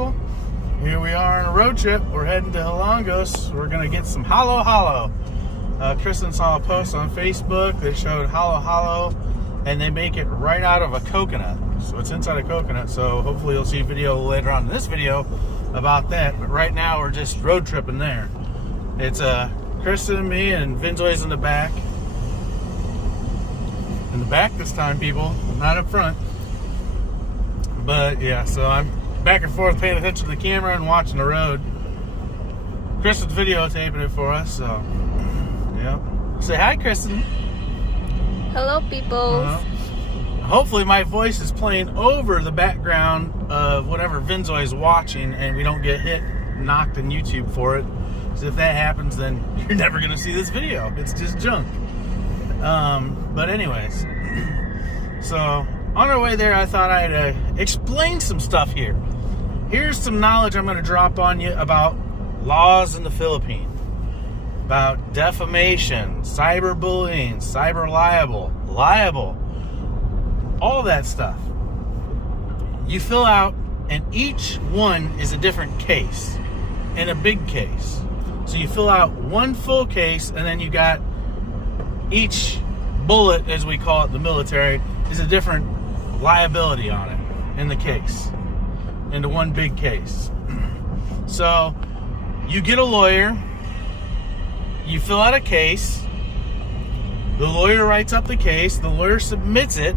people? Here we are on a road trip. We're heading to Hilongos. We're going to get some halo halo. Kristen saw a post on Facebook that showed halo halo, and they make it right out of a coconut. So it's inside a coconut, so hopefully you'll see a video later on in this video about that. But right now we're just road tripping there. It's Kristen and me, and Vinzoy's in the back. In the back this time, people, not up front. But yeah, so I'm back and forth paying attention to the camera and watching the road. Kristen's videotaping it for us, so yeah. Say hi, Kristen. Hello, people. Hopefully my voice is playing over the background of whatever Vinzoy is watching, and we don't get knocked on YouTube for it. So if that happens, then you're never going to see this video. It's just junk. But anyways, so on our way there, I thought I'd explain some stuff here. Here's some knowledge I'm going to drop on you about laws in the Philippines, about defamation, cyberbullying, cyber libel, all that stuff. You fill out, and each one is a different case, and a big case. So you fill out one full case, and then you got each bullet, as we call it in the military, is a different liability on it in the case, into one big case. So you get a lawyer, you fill out a case, the lawyer writes up the case, the lawyer submits it,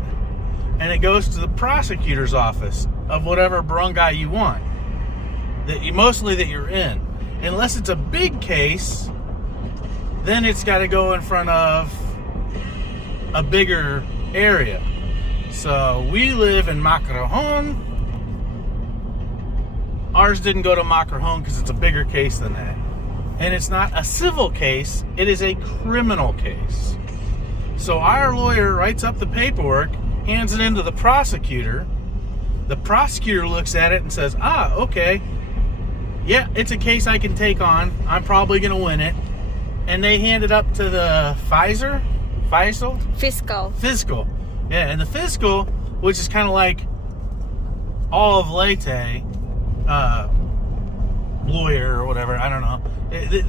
and it goes to the prosecutor's office of whatever barangay you want, mostly that you're in. Unless it's a big case, then it's got to go in front of a bigger area. So we live in Macarajon. Ours didn't go to Macarajon because it's a bigger case than that. And it's not a civil case, it is a criminal case. So our lawyer writes up the paperwork, hands it into the prosecutor. The prosecutor looks at it and says, okay, yeah, it's a case I can take on. I'm probably going to win it. And they hand it up to the fiscal. Yeah, and the fiscal, which is kind of like all of Leyte, lawyer or whatever, I don't know.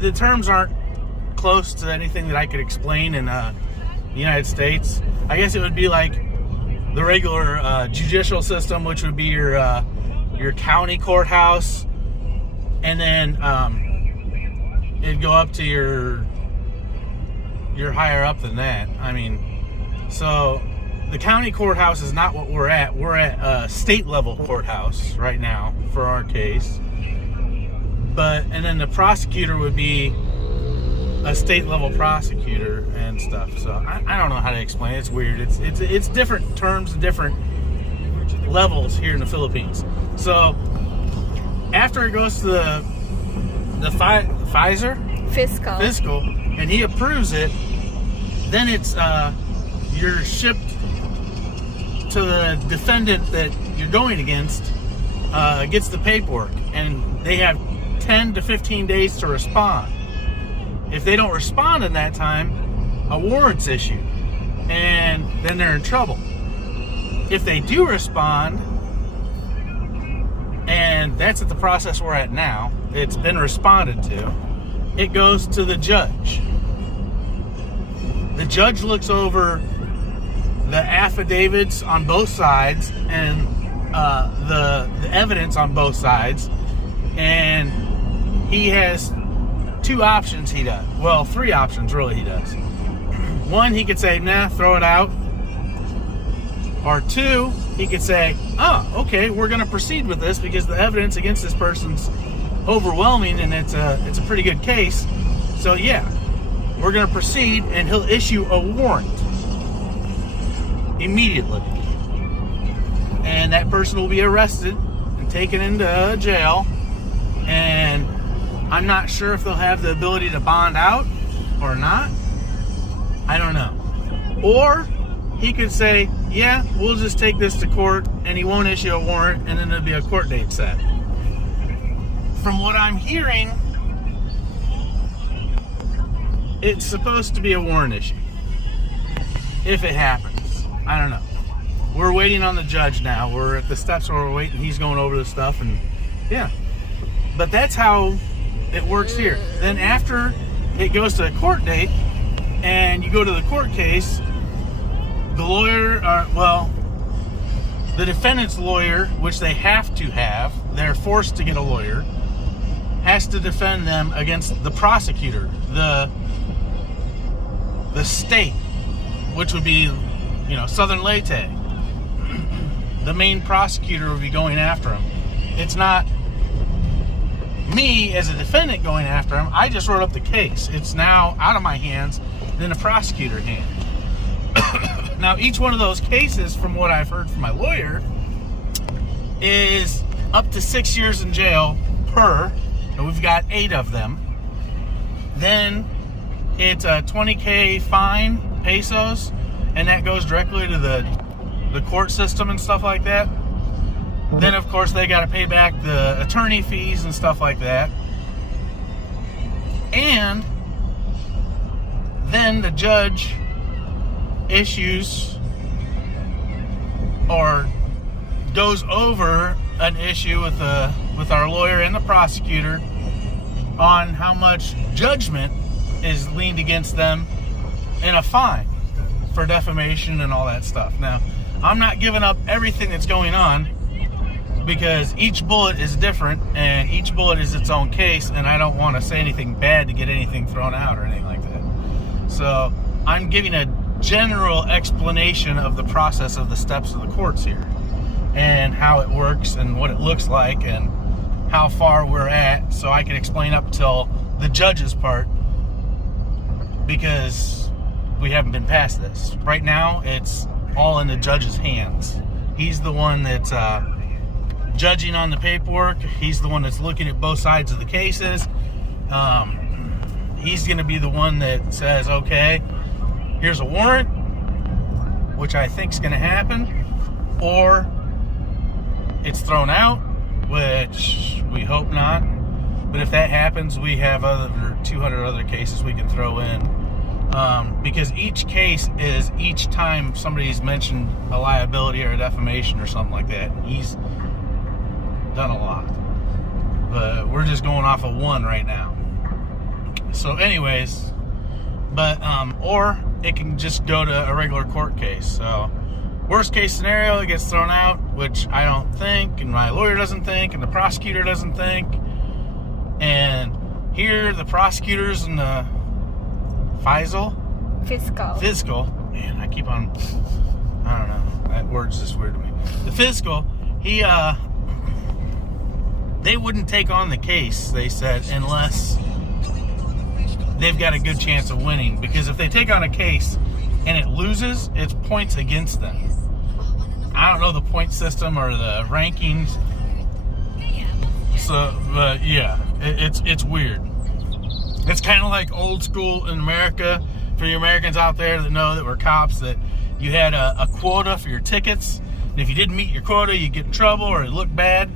The terms aren't close to anything that I could explain in the United States. I guess it would be like the regular judicial system, which would be your county courthouse, and then it'd go up to your higher up than that. I mean, so the county courthouse is not what we're at. We're at a state level courthouse right now for our case. And then the prosecutor would be a state level prosecutor and stuff. So I don't know how to explain it. It's weird. It's different terms and different levels here in the Philippines. So after it goes to the fiscal, and he approves it, then it's you're shipped to the defendant that you're going against, gets the paperwork, and they have 10 to 15 days to respond. If they don't respond in that time, a warrant's issued, and then they're in trouble. If they do respond, and that's at the process we're at now, it's been responded to, it goes to the judge. The judge looks over the affidavits on both sides and the evidence on both sides, and he has two options he does. Well, three options really he does. One, he could say, nah, throw it out. Or two, he could say, okay, we're going to proceed with this because the evidence against this person's overwhelming and it's a pretty good case. So yeah, we're going to proceed, and he'll issue a warrant immediately. And that person will be arrested and taken into jail. And I'm not sure if they'll have the ability to bond out or not. I don't know. Or he could say, yeah, we'll just take this to court, and he won't issue a warrant, and then there'll be a court date set. From what I'm hearing, it's supposed to be a warrant issue. If it happens. I don't know. We're waiting on the judge now. We're at the steps where we're waiting. He's going over the stuff, and Yeah. But that's how it works here. Then after it goes to a court date and you go to the court case, the lawyer, the defendant's lawyer, which they have to have, they're forced to get a lawyer, has to defend them against the prosecutor, the state, which would be, Southern Leyte. The main prosecutor would be going after him. It's not me as a defendant going after him. I just wrote up the case. It's now out of my hands and in the prosecutor's hand. Now, each one of those cases, from what I've heard from my lawyer, is up to 6 years in jail per, and we've got 8 of them. Then it's a 20K fine, pesos, and that goes directly to the court system and stuff like that. Then, of course, they got to pay back the attorney fees and stuff like that. And then the judge issues or goes over an issue with our lawyer and the prosecutor on how much judgment is leaned against them in a fine for defamation and all that stuff. Now, I'm not giving up everything that's going on, because each bullet is different and each bullet is its own case, and I don't want to say anything bad to get anything thrown out or anything like that. So I'm giving a general explanation of the process of the steps of the courts here and how it works and what it looks like and how far we're at, so I can explain up till the judge's part, because we haven't been past this. Right now, it's all in the judge's hands. He's the one that's judging on the paperwork. He's the one that's looking at both sides of the cases. He's going to be the one that says, okay, here's a warrant, which I think is going to happen, or it's thrown out, which we hope not. But if that happens, we have 200 other cases we can throw in, because each case is each time somebody's mentioned a liability or a defamation or something like that. He's done a lot, but we're just going off of one right now. So anyways, but or it can just go to a regular court case. So worst case scenario, it gets thrown out, which I don't think, and my lawyer doesn't think, and the prosecutor doesn't think. And here the prosecutors and the fiscal, man, I keep on, I don't know, that word's just weird to me. The fiscal, they wouldn't take on the case, they said, unless they've got a good chance of winning. Because if they take on a case and it loses, it's points against them. I don't know the point system or the rankings. So, but yeah, it's weird. It's kind of like old school in America. For you Americans out there that know that we're cops, that you had a quota for your tickets. And if you didn't meet your quota, you get in trouble or it looked bad.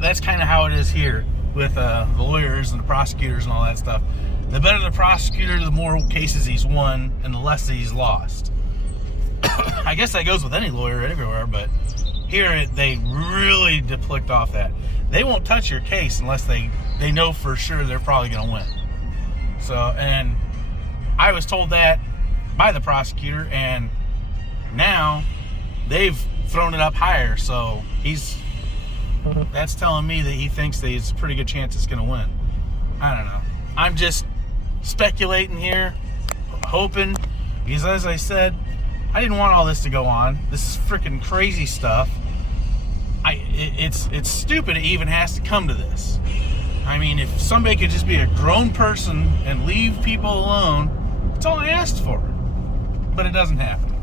That's kind of how it is here with the lawyers and the prosecutors and all that stuff. The better the prosecutor, the more cases he's won and the less he's lost. I guess that goes with any lawyer everywhere, but here they really deflect off that. They won't touch your case unless they know for sure they're probably going to win. So, and I was told that by the prosecutor, and now they've thrown it up higher, so that's telling me that he thinks that it's a pretty good chance it's going to win. I don't know. I'm just speculating here, hoping, because as I said, I didn't want all this to go on. This is freaking crazy stuff. It's stupid it even has to come to this. I mean, if somebody could just be a grown person and leave people alone, that's all I asked for. But it doesn't happen.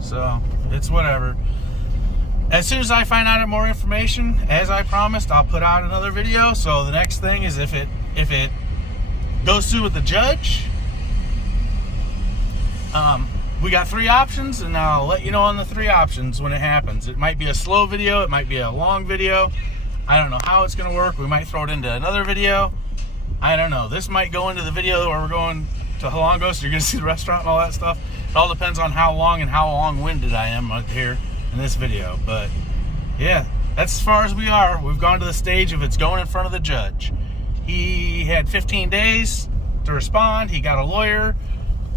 So, it's whatever. As soon as I find out more information, as I promised, I'll put out another video. So the next thing is if it goes through with the judge, we got 3 options, and I'll let you know on the 3 options when it happens. It might be a slow video, it might be a long video. I don't know how it's gonna work. We might throw it into another video. I don't know. This might go into the video where we're going to Halongo, so you're gonna see the restaurant and all that stuff. It all depends on how long and how long-winded I am here in this video. But yeah, that's as far as we are. We've gone to the stage of it's going in front of the judge. He had 15 days to respond. He got a lawyer.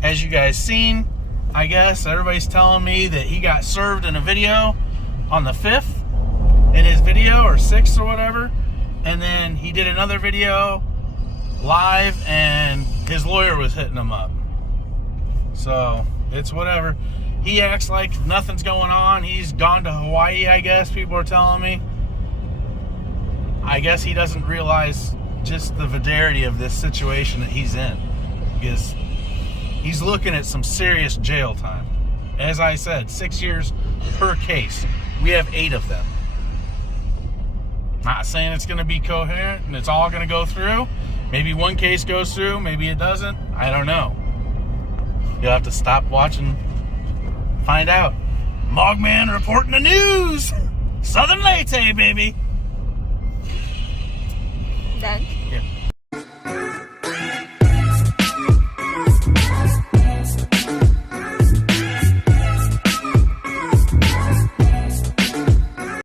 As you guys seen, I guess everybody's telling me that he got served in a video on the 5th in his video, or 6th or whatever. And then he did another video live and his lawyer was hitting him up. So it's whatever. He acts like nothing's going on. He's gone to Hawaii, I guess people are telling me. I guess he doesn't realize just the severity of this situation that he's in, because he's looking at some serious jail time. As I said, 6 years per case. We have 8 of them. Not saying it's going to be coherent and it's all going to go through. Maybe one case goes through, maybe it doesn't. I don't know. You'll have to stop watching, find out. Mogman reporting the news. Southern Latte, baby. Done.